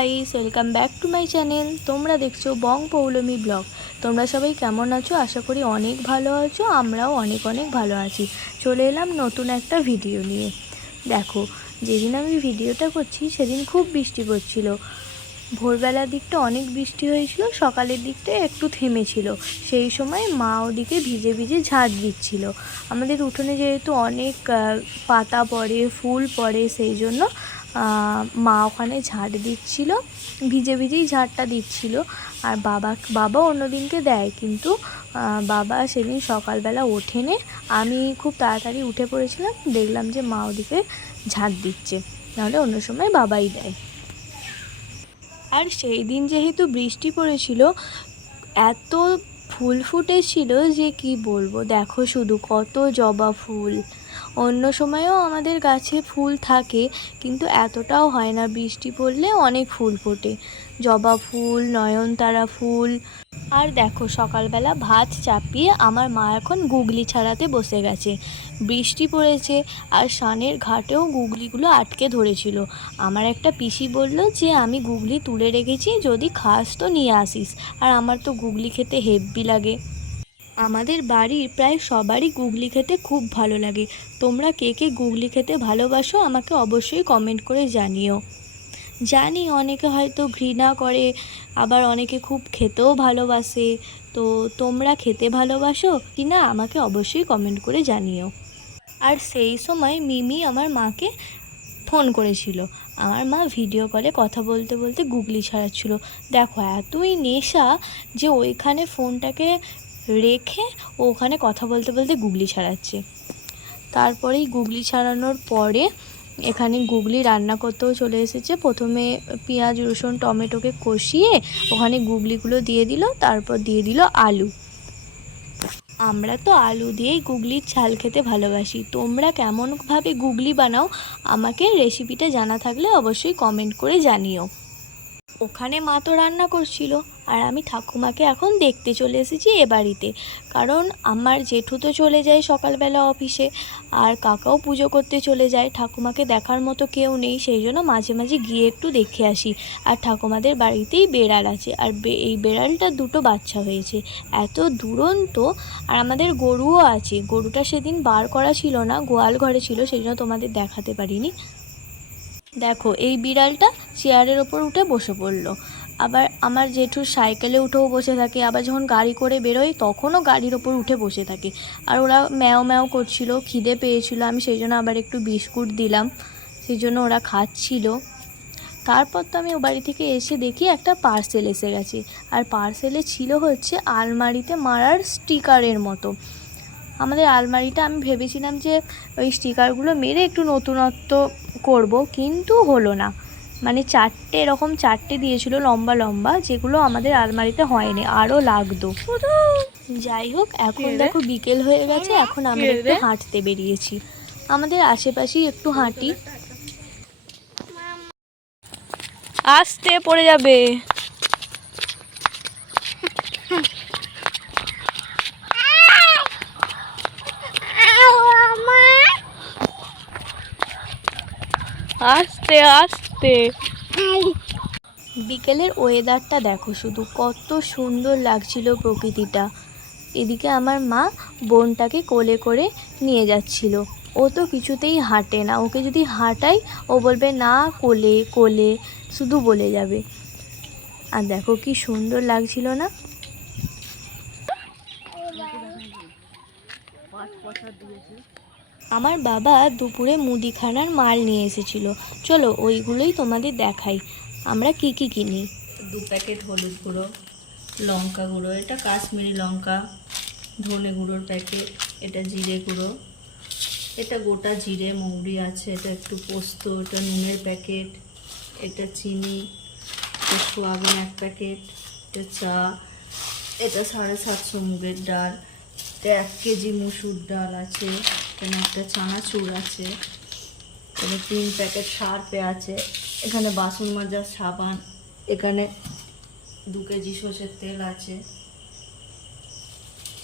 Guys welcome back to my channel তোমরা দেখছ বং Poulami blog. তোমরা সবাই কেমন আছো? আশা করি অনেক ভালো আছো, আমরাও অনেক অনেক ভালো আছি। চলে এলাম নতুন একটা ভিডিও নিয়ে। দেখো, যেদিন আমি ভিডিওটা করছি, সেদিন খুব বৃষ্টি পড়ছিল। ভোরবেলার দিকটা অনেক বৃষ্টি হয়েছিল, সকালের দিকটা একটু থেমেছিল। সেই সময় মা ওদিকে ভিজে ভিজে ঝাড় দিচ্ছিল। আমাদের উঠোনে যেহেতু অনেক পাতা পড়ে, ফুল পড়ে, সেই জন্য মা ওখানে ঝাড় দিচ্ছিল, ভিজে ভিজেই ঝাড়টা দিচ্ছিল। আর বাবা বাবা অন্যদিনকে দেয়, কিন্তু বাবা সেদিন সকালবেলা ওঠেনে। আমি খুব তাড়াতাড়ি উঠে পড়েছিলাম, দেখলাম যে মা ওদিকে ঝাড় দিচ্ছে। নাহলে অন্য সময় বাবাই দেয়। আর সেই দিন যেহেতু বৃষ্টি পড়েছিল, এত ফুল ফুটেছিল যে কি বলব? দেখো শুধু কত জবা ফুল। অন্য সময়েও আমাদের গাছে ফুল থাকে, কিন্তু এতটাও হয় না। বৃষ্টি পড়লে অনেক ফুল ফোটে। জবা ফুল, নয়নতারা ফুল। আর দেখো, সকালবেলা ভাত চাপিয়ে আমার মা এখন গুগলি ছাড়াতে বসে গেছে। বৃষ্টি পড়েছে আর সানের ঘাটেও গুগলিগুলো আটকে ধরেছিল। আমার একটা পিসি বলল যে, আমি গুগলি তুলে রেখেছি, যদি খাস তো নিয়ে আসিস। আর আমার তো গুগলি খেতে হেব্বি লাগে। আমাদের বাড়ির প্রায় সবারই গুগলি খেতে খুব ভালো লাগে। তোমরা কে কে গুগলি খেতে ভালোবাসো আমাকে অবশ্যই কমেন্ট করে জানিও। জানি অনেকে হয়তো ঘৃণা করে, আবার অনেকে খুব খেতেও ভালোবাসে। তো তোমরা খেতে ভালোবাসো কি না আমাকে অবশ্যই কমেন্ট করে জানিও। আর সেই সময় মিমি আমার মাকে ফোন করেছিল। আমার মা ভিডিও কলে কথা বলতে বলতে গুগলি ছাড়াচ্ছিল। দেখো এতই নেশা যে ওইখানে ফোনটাকে রেখে ও ওখানে কথা বলতে বলতে গুগলি ছাড়াচ্ছে। তারপরেই গুগলি ছাড়ানোর পরে এখানে গুগলি রান্না করতেও চলে এসেছে। প্রথমে পেঁয়াজ, রসুন, টমেটোকে কষিয়ে ওখানে গুগলিগুলো দিয়ে দিল, তারপর দিয়ে দিল আলু। আমরা তো আলু দিয়েই গুগলির ঝাল খেতে ভালোবাসি। তোমরা কেমনভাবে গুগলি বানাও, আমাকে রেসিপিটা জানা থাকলে অবশ্যই কমেন্ট করে জানিও। ওখানে মা তো রান্না করছিল আর আমি ঠাকুমাকে এখন দেখতে চলে এসেছি এ বাড়িতে। কারণ আমার জেঠু তো চলে যায় সকালবেলা অফিসে আর কাকাও পুজো করতে চলে যায়। ঠাকুমাকে দেখার মতো কেউ নেই, সেই জন্য মাঝে মাঝে গিয়ে একটু দেখে আসি। আর ঠাকুমাদের বাড়িতেই বেড়াল আছে আর এই বেড়ালটা দুটো বাচ্চা হয়েছে। এত দুরন্ত আর আমাদের গরুও আছে। গরুটা সেদিন বার করা ছিল না, গোয়াল ঘরে ছিল, সেই জন্য তোমাদের দেখাতে পারিনি। দেখো, এই বিড়ালটা চেয়ারের ওপর উঠে বসে পড়ল। আবার আমার জেঠুর সাইকেলে উঠেও বসে থাকে, আবার যখন গাড়ি করে বেরোয় তখনও গাড়ির ওপর উঠে বসে থাকে। আর ওরা ম্যাও ম্যাও করছিল, খিদে পেয়েছিল, আমি সেই জন্য আবার একটু বিস্কুট দিলাম, সেই জন্য ওরা খাচ্ছিল। তারপর তো আমি ও বাড়ি থেকে এসে দেখি একটা পার্সেল এসে গেছে। আর পার্সেলে ছিল হচ্ছে আলমারিতে মারার স্টিকারের মতো। আমাদের আলমারিটা আমি ভেবেছিলাম যে ওই স্টিকারগুলো মেরে একটু নতুনত্ব করব কিন্তু হলো না। মানে চারটে এরকম চারটে দিয়েছিল লম্বা লম্বা যেগুলো আমাদের আলমারিতে হয়নি আরও লাগতো। যাই হোক এখন দেখো বিকেল হয়ে গেছে এখন আমরা কে একটু হাঁটতে বেরিয়েছি। আমাদের আশেপাশেই একটু হাঁটি। আসতে পড়ে যাবে। আস্তে আস্তে। বিকেলের ওয়েদারটা দেখো শুধু কত সুন্দর লাগছিল প্রকৃতিটা। এদিকে আমার মা বোনটাকে কোলে করে নিয়ে যাচ্ছিল। ও তো কিছুতেই হাঁটে না ওকে যদি হাঁটাই ও বলবে না কোলে কোলে। শুধু বলে যাবে। আর দেখো কি সুন্দর লাগছিল না? আমার বাবা দুপুরে মুদিখানার মাল নিয়ে এসেছিল। চলো, ওইগুলোই তোমাদের দেখাই। আমরা কি কি কিনি? দু প্যাকেট হলুদ গুঁড়ো, লঙ্কা গুঁড়ো, এটা কাশ্মীরি লঙ্কা, ধনে গুঁড়োর প্যাকেট, এটা জিরে গুঁড়ো, এটা গোটা জিরে মৌরি আছে, এটা একটু পোস্ত, এটা নুনের প্যাকেট, এটা চিনি, এটা সোয়াবিন এক প্যাকেট, এটা চা, এটা সাড়ে সাতশো মুগের ডাল, এটা এক কেজি মুসুর ডাল আছে। এখানে একটা চানাচুর আছে, এখানে তিন প্যাকেট সার্পে আছে, এখানে বাসন মাজার সাবান, এখানে দু কেজি সর্ষের তেল আছে,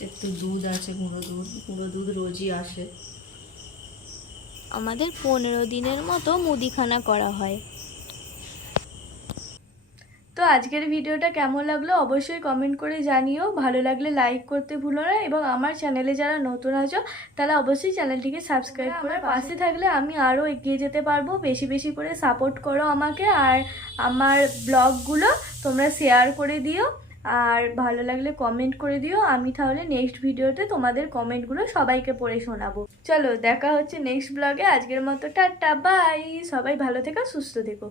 একটু দুধ আছে, গুঁড়ো দুধ গুঁড়ো দুধ রোজই আসে। আমাদের পনেরো দিনের মতো মুদিখানা করা হয়। তো আজকের ভিডিওটা কেমন লাগল অবশ্যই কমেন্ট করে জানিও। ভালো লাগলে লাইক করতে ভুলো না এবং আমার চ্যানেলে যারা নতুন আছো তারা অবশ্যই চ্যানেলটিকে সাবস্ক্রাইব করে পাশে থাকলে আমি আরও এগিয়ে যেতে পারব। বেশি বেশি করে সাপোর্ট করো আমাকে আর আমার ব্লগগুলো তোমরা শেয়ার করে দিও। আর ভালো লাগলে কমেন্ট করে দিও। আমি তাহলে নেক্সট ভিডিওতে তোমাদের কমেন্টগুলো সবাইকে পড়ে শোনাবো। চলো দেখা হচ্ছে নেক্সট ব্লগে আজকের মতো টাটা বাই সবাই ভালো থেকো সুস্থ থেকো।